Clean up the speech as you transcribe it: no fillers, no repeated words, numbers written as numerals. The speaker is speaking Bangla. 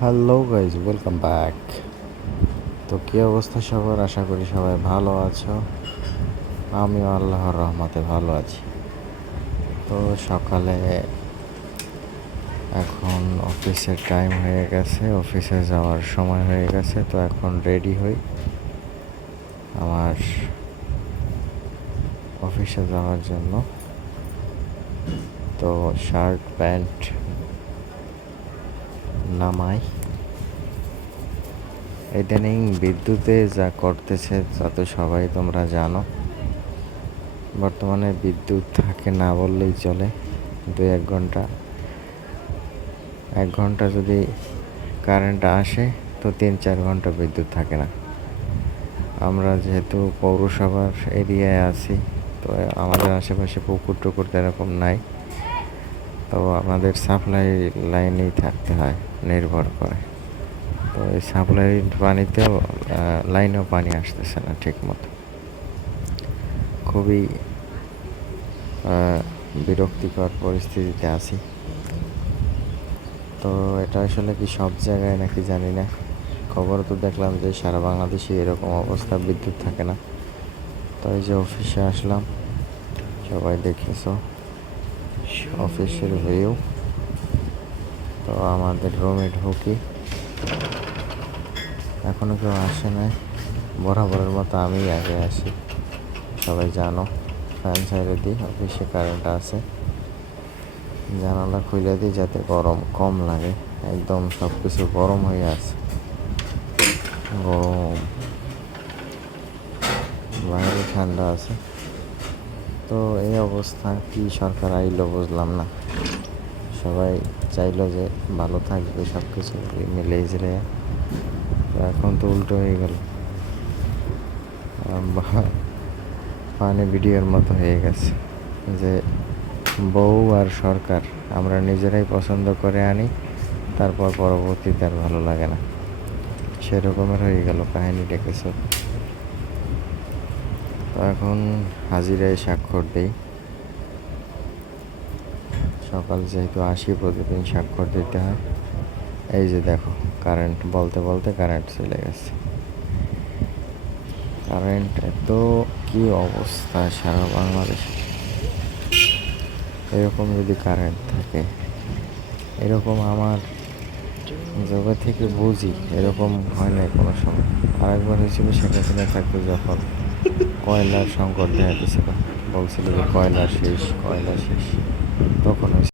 Hello guys, welcome back. তো কী অবস্থা সবার? আশা করি সবাই ভালো আছো। আমিও আল্লাহর রহমতে ভালো আছি। তো সকালে এখন অফিসের টাইম হয়ে গেছে, অফিসে যাওয়ার সময় হয়ে গেছে। তো এখন রেডি হই আমার অফিসে যাওয়ার জন্য। তো শার্ট প্যান্ট নামাই। ইদানিং বিদ্যুতে যা করতেছে তা তো সবাই তোমরা জানো। বর্তমানে বিদ্যুৎ থাকে না বললেই চলে। 1 ঘন্টা যদি কারেন্ট আসে তো 3-4 ঘন্টা বিদ্যুৎ থাকে না। আমরা যেহেতু পৌরসভার এরিয়ায় আছি, তো আমাদের আশেপাশে পুকুর টুকুর এরকম নাই। তো আমাদের সাপ্লাই লাইনেই থাকতে হয়, নির্ভর করে। তো এই সাপ্লাই পানিতেও লাইনেও পানি আসতেছে না ঠিক মতো। খুবই বিরক্তিকর পরিস্থিতিতে আছি। তো এটা আসলে কি সব জায়গায় নাকি জানি না। খবর তো দেখলাম যে সারা বাংলাদেশে এরকম অবস্থা, বিদ্যুৎ থাকে না। তো এই যে অফিসে আসলাম, সবাই দেখেছো অফিসের ভিউ। তো আমাদের রুমে ঢুকি, এখনো কেউ আসে নাই। বরাবরের মতো আমি আগে আসি, সবাই জানো। ফ্যান ছেড়ে দিই, অফিসে কারেন্ট আছে। জানালা খুলে দিই যাতে গরম কম লাগে। একদম সব কিছু গরম হয়ে আছে, গরম। বাইরে ঠান্ডা আছে। তো এই অবস্থা, কি সরকার আইলো বুঝলাম না। সবাই চাইলো যে ভালো থাকবে, সব কিছু মিলে ঝিলে। তো এখন তো উল্টো হয়ে গেল, পানি ভিডিওর মতো হয়ে গেছে যে বউ আর সরকার আমরা নিজেরাই পছন্দ করে আনি, তারপর পরবর্তীতে আর ভালো লাগে না। সেরকমের হয়ে গেল কাহিনিটা কিছু। তো এখন হাজিরায় স্বাক্ষর দেই। সকাল যেহেতু আসি, প্রতিদিন স্বাক্ষর দিতে হয়। এই যে দেখো, কারেন্ট বলতে বলতে কারেন্ট চলে গেছে। কারেন্ট এত কি অবস্থা সারা বাংলাদেশে। এরকম যদি কারেন্ট থাকে, এরকম আমার জবে থেকে বুঝি এরকম হয় না কোনো সময়। আরেকবার হয়েছিল শেখ হাসিনা থাকতো যখন কয়লার সংকট দেখা দিয়েছিল, বলছিল যে কয়লা শেষ, কয়লা শেষ। তখন